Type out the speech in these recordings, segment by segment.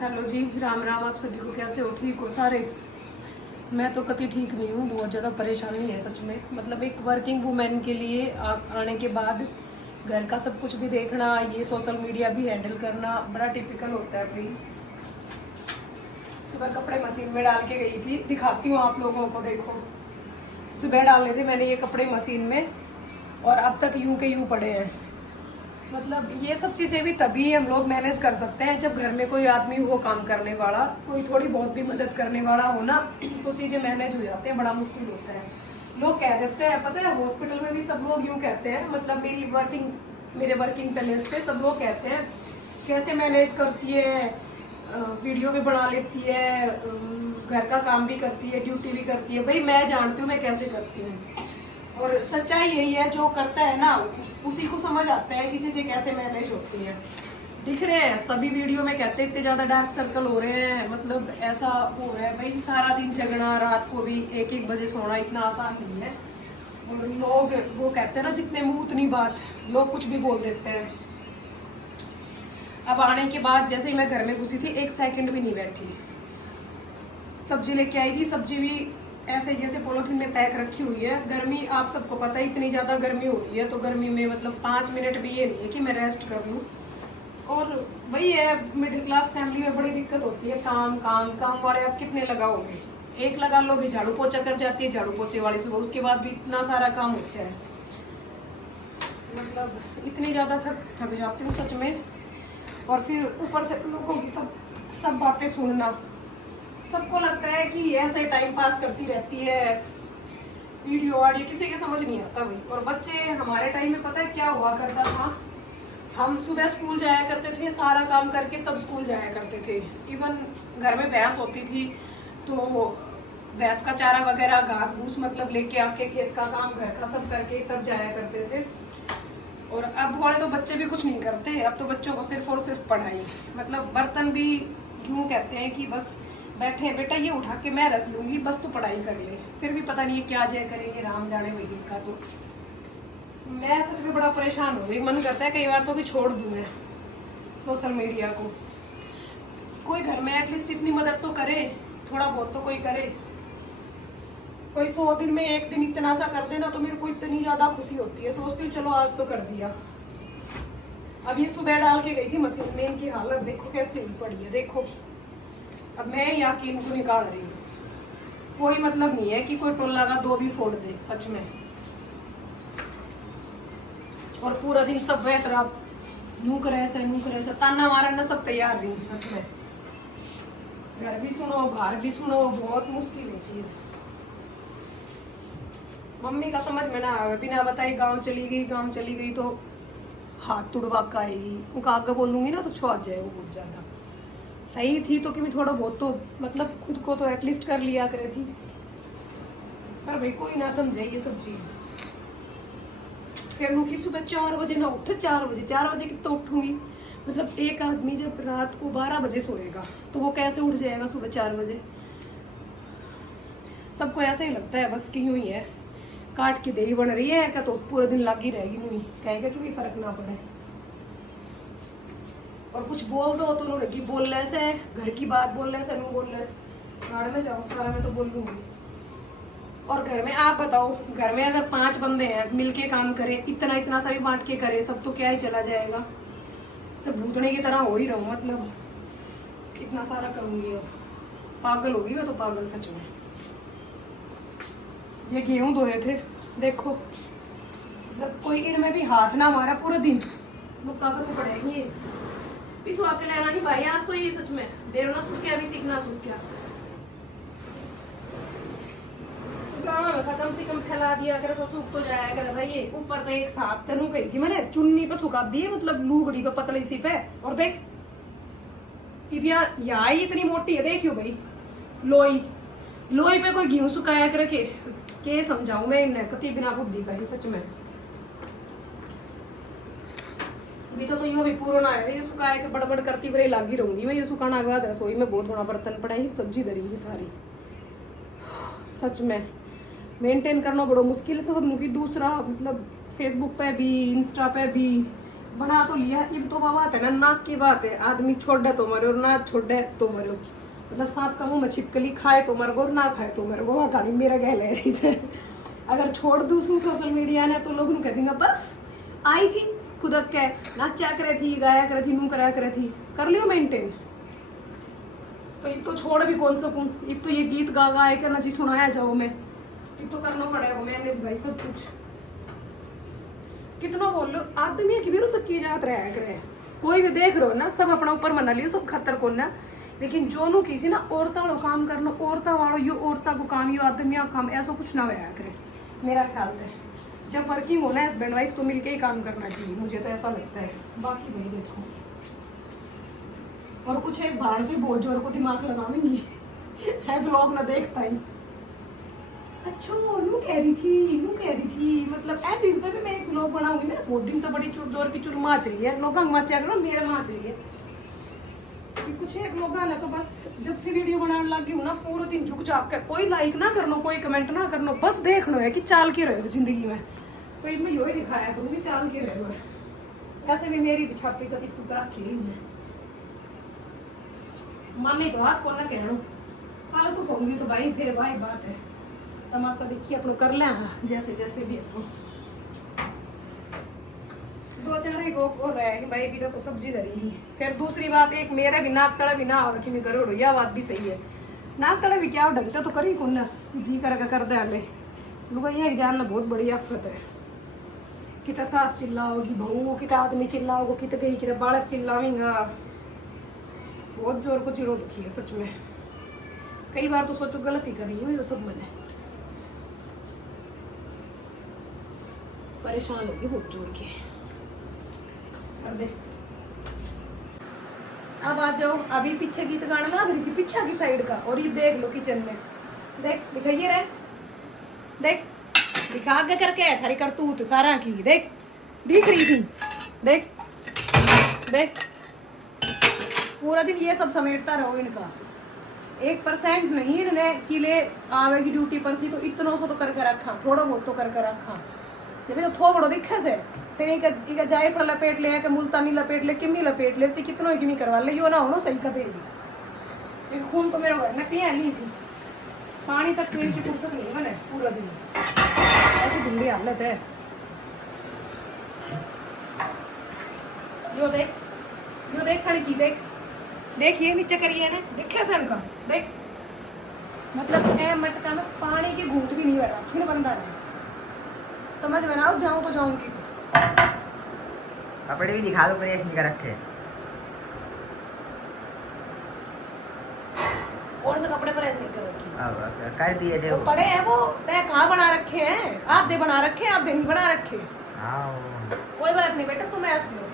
Hello जी, राम राम। आप सभी को कैसे हो? ठीक हो सारे? मैं तो कभी ठीक नहीं हूँ, बहुत ज़्यादा परेशानी है सच में। मतलब एक वर्किंग वुमेन के लिए आने के बाद घर का सब कुछ भी देखना, ये सोशल मीडिया भी हैंडल करना बड़ा टिपिकल होता है भाई। सुबह कपड़े मशीन में डाल के गई थी, दिखाती हूँ आप लोगों को। देखो, सुबह डाले थे मैंने ये कपड़े मशीन में और अब तक यूं के यूं पड़े हैं। मतलब ये सब चीज़ें भी तभी हम लोग मैनेज कर सकते हैं जब घर में कोई आदमी हो काम करने वाला, कोई थोड़ी बहुत भी मदद करने वाला हो ना, तो चीज़ें मैनेज हो जाती हैं। बड़ा मुश्किल होता है। लोग कह देते हैं, पता है हॉस्पिटल में भी सब लोग यूँ कहते हैं, मतलब मेरे वर्किंग प्लेस पे सब लोग कहते हैं कैसे मैनेज करती है, वीडियो भी बना लेती है, घर का काम भी करती है, ड्यूटी भी करती है। भाई मैं जानती हूँ मैं कैसे करती हूँ, और सच्चाई यही है, जो करता है ना उसी को समझ आता है कि चीजें कैसे मैनेज होती हैं। दिख रहे हैं सभी वीडियो में, कहते हैं इतने ज्यादा डार्क सर्कल हो रहे हैं, मतलब ऐसा हो रहा है। भाई सारा दिन जगना, रात को भी 1-1 बजे सोना इतना आसान नहीं है। और लोग वो कहते हैं ना, जितने मुंह उतनी बात, लोग कुछ भी बोल देते हैं। अब आने के बाद जैसे ही मैं घर में घुसी थी, 1 सेकंड भी नहीं बैठी। सब्जी लेके आई थी, सब्जी भी ऐसे जैसे पॉलिथीन में पैक रखी हुई है। गर्मी आप सबको पता है, इतनी ज़्यादा गर्मी हो रही है, तो गर्मी में मतलब 5 मिनट भी ये नहीं है कि मैं रेस्ट कर लूँ। और वही है, मिडिल क्लास फैमिली में बड़ी दिक्कत होती है। काम काम काम वाले आप कितने लगाओगे? एक लगा लोगे, झाड़ू पोछा कर जाती है झाड़ू पोछे वाली सुबह, उसके बाद भी इतना सारा काम होता है। मतलब इतनी ज़्यादा थक जाती हूँ सच में। और फिर ऊपर से लोगों की सब बातें सुनना। सबको लगता है कि ऐसे टाइम पास करती रहती है, वीडियो ऑडियो, किसी के समझ नहीं आता भाई। और बच्चे, हमारे टाइम में पता है क्या हुआ करता था? हम सुबह स्कूल जाया करते थे, सारा काम करके तब स्कूल जाया करते थे। इवन घर में भैंस होती थी तो भैंस का चारा वगैरह, घास घूस मतलब लेके आके खेत का काम, घर का सब करके तब जाया करते थे। और अब वाले तो बच्चे भी कुछ नहीं करते। अब तो बच्चों को सिर्फ और सिर्फ पढ़ाई। मतलब बर्तन भी यूँ कहते हैं कि बस बैठे बेटा ये उठा के मैं रख लूंगी, बस तो पढ़ाई कर ले। फिर भी पता नहीं है क्या जय करेंगे, राम जाने वही का। तो मैं सच में बड़ा परेशान हो गई। मन करता है कई बार तो भी छोड़ दूं मैं सोशल मीडिया को। कोई घर में एटलीस्ट इतनी मदद तो करे, थोड़ा बहुत तो कोई करे। कोई 100 दिन में 1 दिन इतना सा कर देना तो मेरे को इतनी ज्यादा खुशी होती है। सोचती हूँ चलो आज तो कर दिया। अब ये सुबह डाल के गई थी मशीन में, इनकी हालत देखो कैसी हुई पड़ी है। देखो अब मैं यहाँ की इनको निकाल रही हूँ। कोई मतलब नहीं है कि कोई टोला का 2 भी फोड़ दे सच में। और पूरा दिन सब बैठ रहा, नू करे ऐसा ताना मारना, सब तैयार रही सच में। घर भी सुनो, बाहर भी सुनो, बहुत मुश्किल है चीज। मम्मी का समझ में ना आवे, बिना बताई गांव चली गई तो हाथ तुड़वा का आएगी। उनका आगे बोलूंगी ना तो छोड़ जाए वो बहुत ज्यादा। सही थी तो कि मैं थोड़ा बहुत तो मतलब खुद को तो एटलीस्ट कर लिया करे थी। पर भाई कोई ना समझे ये सब चीज। फिर मुझे सुबह 4 बजे ना उठे, 4 बजे कितना उठूंगी? मतलब एक आदमी जब रात को 12 बजे सोएगा तो वो कैसे उठ जाएगा सुबह 4 बजे? सबको ऐसे ही लगता है बस कि यूं ही है, काट के दही बन रही है क्या तो पूरा दिन लगी रहेगी। नहीं कहेगा कि भी फर्क ना पड़े। और कुछ बोल दो तो लड़की बोल रहे से, घर की बात बोल रहे से, नहीं बोल रहे गाड़ी में जाओ, सारा में तो बोल लूंगी। और घर में आप बताओ, घर में अगर 5 बंदे हैं मिलके काम करें, इतना सा भी बांट के करे सब, तो क्या ही चला जाएगा। सब भूतने की तरह हो ही रहूं, मतलब इतना सारा करूंगी। अब पागल होगी मैं तो, पागल सच में। ये गेहूं धोए थे देखो, मतलब कोई इनमें भी हाथ ना मारा पूरा दिन, मुक्का कर पड़ेगी। पिसवा के लेना नहीं भाई आज तो, ये सच में देरना सूख गया, भी सीखना सूख गया। कम से कम फैला दिया करे तो सूख तो जाया करे भाई। ये ऊपर तो एक साफ तनु कही थी मैंने, चुन्नी पे सुखा दिए, मतलब लूगड़ी पे पतली सी पे। और देख यहाँ ही इतनी मोटी है, देखियो भाई। लोई पे कोई गेहूं सुखाया करे के समझाऊं मैं इन्हें, कति बिना बुद्धि का ही सच में। अभी तो यो भी पूरा ना है, ये सुखाया के बड़बड़ करती बड़ी लागी रहूंगी मैं। ये सुखाना के बाद रसोई में बहुत बड़ा बर्तन पड़ा है, सब्जी धरी सारी। सच में मेंटेन करना बड़ा मुश्किल है सब। दूसरा मतलब फेसबुक पे भी, इंस्टा पे भी बना तो लिया, अब तो बात है ना नाक की बात है, आदमी छोड़े तो मरो और ना छोड़े तो मरो, मतलब सांप का मुंह में छिपकली खाए तो मर गो और ना खाए तो मर गो, वो कहानी मेरा गहल है इसे। अगर छोड़ दूँ सोशल मीडिया ने तो लोग कह देंगे बस आई थी खुदक के नाचा करे थी, गाया करे थी, नू करा करे थी, कर लियो मेंटेन। तो अब तो छोड़ भी कौन सकूं, अब तो ये गीत गा गा के ना जी सुनाया जाओ मैं, अब तो करना पड़ेगा मैनेज भाई सब कुछ। कितना बोल लो आदमी की भी सब की जात रहा करे, कोई भी देख रहे हो ना सब अपना ऊपर मना लियो सब खतर को ना, लेकिन जो नु किसी ना औरता वालों काम करना, औरता वालों यो औरता को काम, यो आदमी का काम, ऐसा कुछ ना होया करे मेरा ख्याल है। जब वर्किंग हो ना हस्बैंड वाइफ तो मिलके ही काम करना चाहिए, मुझे तो ऐसा लगता है। बाकी भाई देखो और कुछ एक भाड़ की बहुत जोर को दिमाग लगावेंगी है व्लॉग ना देख पाई। अच्छा नू कह रही थी मतलब ऐ चीज पे भी मैं एक व्लॉग बनाऊंगी, मेरा बहुत दिन तो बड़ी जोर की चुरमा चाहिए है, लोग मचा करो मेरा माँ चाहिए। कुछ एक लोग ना तो बस जब से वीडियो बनाने लगी हूँ ना पूरे दिन झुक झाक के, कोई लाइक ना करनो, कोई कमेंट ना करनो, बस देखना है कि चाल के रहे हो जिंदगी में। तो इनमें यही दिखाया करूँगी चाल के रहे हो। ऐसे भी मेरी छाती कभी फूक रखी हुई है, मन नहीं तो हाथ को ना कहना कल तो कहूँगी तो भाई फिर भाई बात है, तमाशा देखिए अपनों कर लें जैसे जैसे भी अपनों। दो चार एक और रहा है कि भाई भी तो सब्जी धरी ही। फिर दूसरी बात एक मेरे भी नाक तड़ा भी ना और कि मैं करो, यह बात भी सही है, नाक तड़ा भी क्या ढंगता तो करी कौन ना जी कर दे हले लुगाइया की जानना बहुत बड़ी आफत है। कितना सास चिल्लाओगी बहू, कितना आदमी चिल्लाओगे, कित गई कितना बालक चिल्लावेंगा, बहुत जोर को चिड़ो दुखी है सच में। कई बार तो सोचो गलती कर रही हूँ ये सब, मैंने परेशान होगी बहुत जोर के। कर दे अब आ जाओ, अभी पीछे गीत गाना लग रही थी पीछे की साइड का, और ये देख लो किचन में देख दिखाइए रे, देख दिखा आगे करके थारी करतूत सारा की देख दिख रही थी, देख देख पूरा दिन ये सब समेटता रहो इनका, 1% नहीं इन्हें कि ले आवेगी ड्यूटी पर सी तो इतना सो तो करके रखा, थोड़ा बहुत तो करके रखा, जब तो थोड़ो दिखे से फिर एक जायफल लपेट ले के मुल्तानी लपेट ले किमी लपेट ले कितनों किमी करवा ले, यो ना हो सही कर देगी। एक खून तो मेरा घर में पिया ली सी, पानी तक पीने की फुर्सत नहीं मैंने पूरा दिन, ऐसी धुंधी हालत है। यो देख खड़ी की देख देख ये नीचे करिए ना देखा सन का देख, मतलब ए मटका में पानी की घूंट भी नहीं बैठा फिर बंदा है, समझ में ना आओ जाऊं तो जाऊंगी। कपड़े भी दिखा दो प्रेस नहीं कर रखे। कौन से कपड़े प्रेस नहीं कर रखे? कर दिए थे वो पड़े हैं, वो मैं कहाँ बना रखे हैं, आधे बना रखे हैं आधे नहीं बना रखे। कोई बात नहीं बेटा तुम ऐसे लो,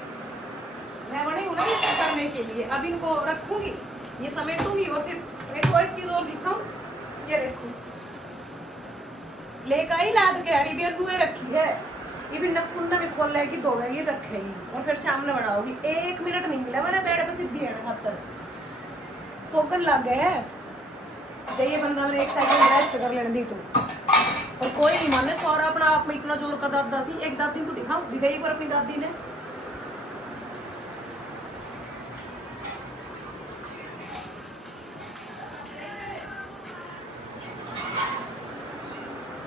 मैं बनी हूँ ना ये करने के लिए, अब इनको रखूंगी ये समेटूंगी और फिर एक चीज और दिखाऊं, ये देखो लेकर ही लाद के हरी भी लुए रखी है, ये भी नकुन्ना भी खोल लेगी धोएगी रखेगी और फिर शाम में बनाओगी। 1 मिनट नहीं मिला मैंने पेड़ पे सीधी है खातर सोकन लग गए है, ये बंदा मैंने एक सेकंड रेस्ट कर लेने दी तो, और कोई नहीं माने सारा अपना आप में इतना जोर का दादा सी, एक दादी तो दिखाऊं दिखाई पर अपनी दादी ने।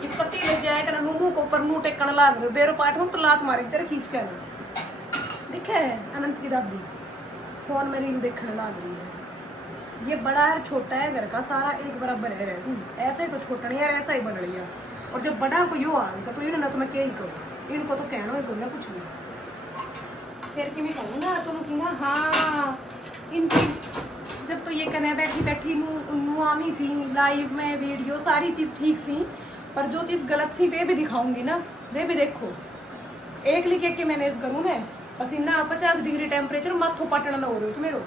ये पति ले जाएगा ना मुंह को ऊपर मुंह टेकन लाग रहे बेरो पाठ में तो लात मारी तेरे खींच के दिखे है अनंत की दादी फोन में रील देखने लाग रही है। ये बड़ा है छोटा है घर का सारा एक बराबर है ऐसे ऐसा ही तो छोटा नहीं यार ऐसा ही बन लिया, और जब बड़ा को यो आ गया तो इन्होंने ना तो मैं क्या ही करूँ, इनको तो कहना ही बोलना कुछ नहीं फिर कि मैं कहूँ ना तुम कि ना हाँ इनकी जब तो ये कहना बैठी बैठी नू आमी सी लाइव में वीडियो सारी चीज़ ठीक सी, पर जो चीज़ गलत सी वे भी दिखाऊंगी ना, वे भी देखो एक लिख के मैनेज करूँ मैं, पसीना 50 डिग्री टेम्परेचर माथो पाटना ना हो रही उसमें रो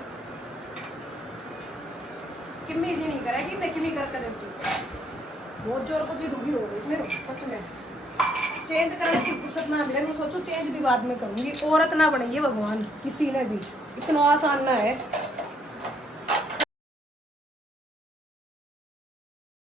किम्मी जी नहीं करेगी मैं किमी करके देती हूँ, बहुत जोर को चीज दुखी हो गई उसमें सच में। चेंज करने की फुर्सत ना मिले मैं सोचो चेंज भी बाद में करूँगी, औरत ना बनेगी भगवान किसी ने भी, इतना आसान ना है।